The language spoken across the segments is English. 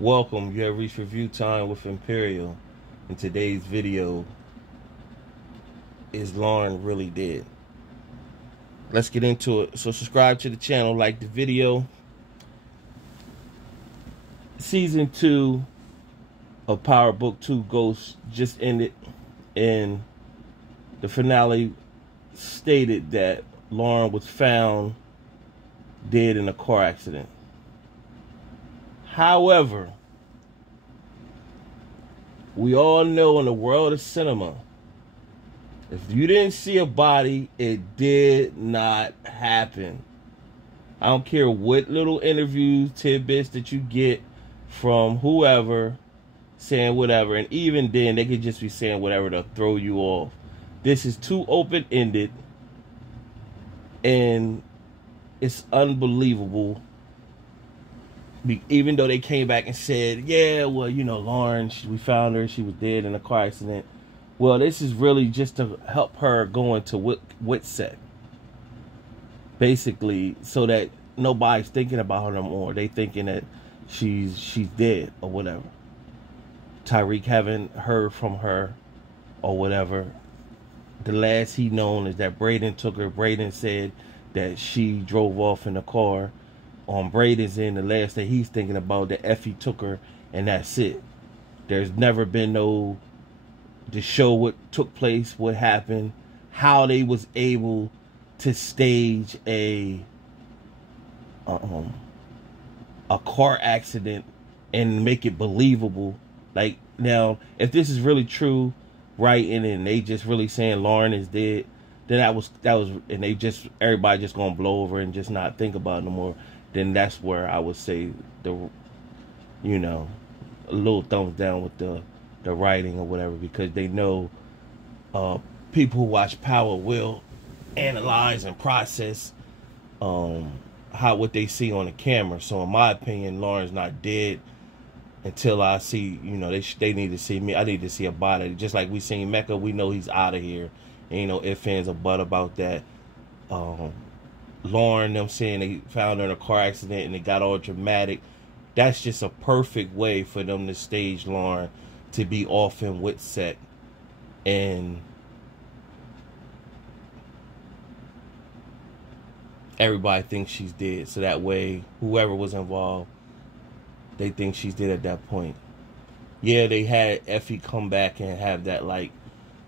Welcome, you have reached review time with Imperial. In today's video, is Lauren really dead? Let's get into it. So subscribe to the channel, like the video. Season 2 of Power Book 2 Ghost just ended, and the finale stated that Lauren was found dead in a car accident. However, we all know in the world of cinema, if you didn't see a body, it did not happen. I don't care what little interviews, tidbits that you get from whoever saying whatever, and even then they could just be saying whatever to throw you off. This is too open-ended, and it's unbelievable. Even though they came back and said, yeah, well, you know, Lauren, we found her, she was dead in a car accident. Well, this is really just to help her go into WITSEC, basically, so that nobody's thinking about her no more. They thinking that she's dead or whatever. Tariq haven't heard from her or whatever. The last he known is that Braden took her. Braden said that she drove off in the car. On Braden's end, the last that he's thinking about, that Effie took her, and that's it. There's never been no to show what took place, what happened, how they was able to stage a car accident and make it believable. Like, now, if this is really true, right, and they just really saying Lauren is dead, then that was, and they just, everybody just gonna blow over and just not think about it no more. Then that's where I would say a little thumbs down with the writing or whatever, because they know people who watch Power will analyze and process what they see on the camera. So in my opinion, Lauren's not dead until I see, they need to see me. I need to see a body. Just like we seen Mecca, we know he's out of here. And ifs, ands, or buts about that. Lauren, them saying they found her in a car accident and it got all dramatic. That's just a perfect way for them to stage Lauren to be off in WITSEC, and everybody thinks she's dead. So that way, whoever was involved, they think she's dead at that point. Yeah, they had Effie come back and have that like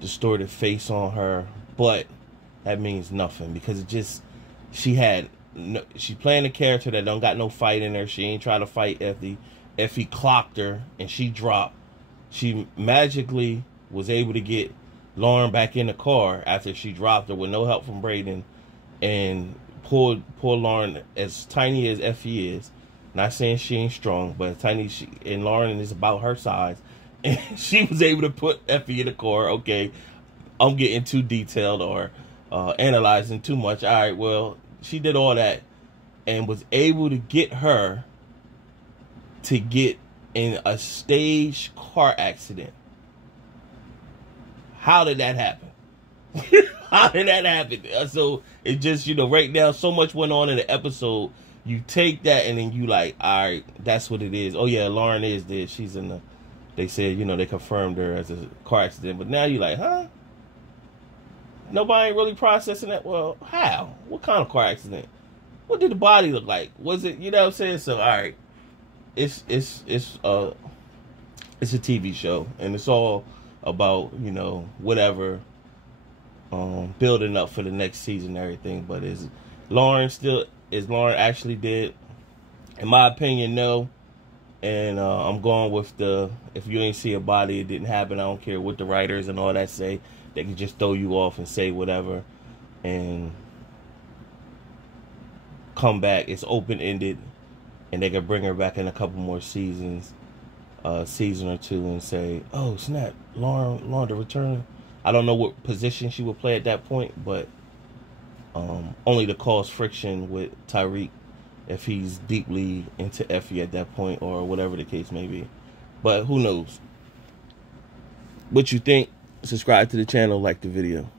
distorted face on her, but that means nothing, because it just, she playing a character that don't got no fight in her. She ain't trying to fight Effie. Effie clocked her and she dropped. She magically was able to get Lauren back in the car after she dropped her with no help from Braden, and pulled Lauren, as tiny as Effie is. Not saying she ain't strong, but as tiny, and Lauren is about her size, and she was able to put Effie in the car. Okay, I'm getting too detailed or analyzing too much. All right, well, she did all that and was able to get her to get in a staged car accident. How did that happen? How did that happen? So it just, right now, so much went on in the episode. You take that and then you like, all right, that's what it is. Oh yeah, Lauren is dead. She's in the, they said, they confirmed her as a car accident. But now you like, huh? Nobody ain't really processing that. Well, how? What kind of car accident? What did the body look like? Was it, what I'm saying? So, all right, it's a TV show, and it's all about, whatever, building up for the next season and everything. But is Lauren actually dead? In my opinion, no. And I'm going with if you ain't see a body, it didn't happen. I don't care what the writers and all that say. They can just throw you off and say whatever and come back. It's open-ended, and they can bring her back in a couple more seasons, season or two, and say, oh, snap, Lauren to return. I don't know what position she would play at that point, but only to cause friction with Tariq if he's deeply into Effie at that point, or whatever the case may be. But who knows? What you think? Subscribe to the channel, like the video.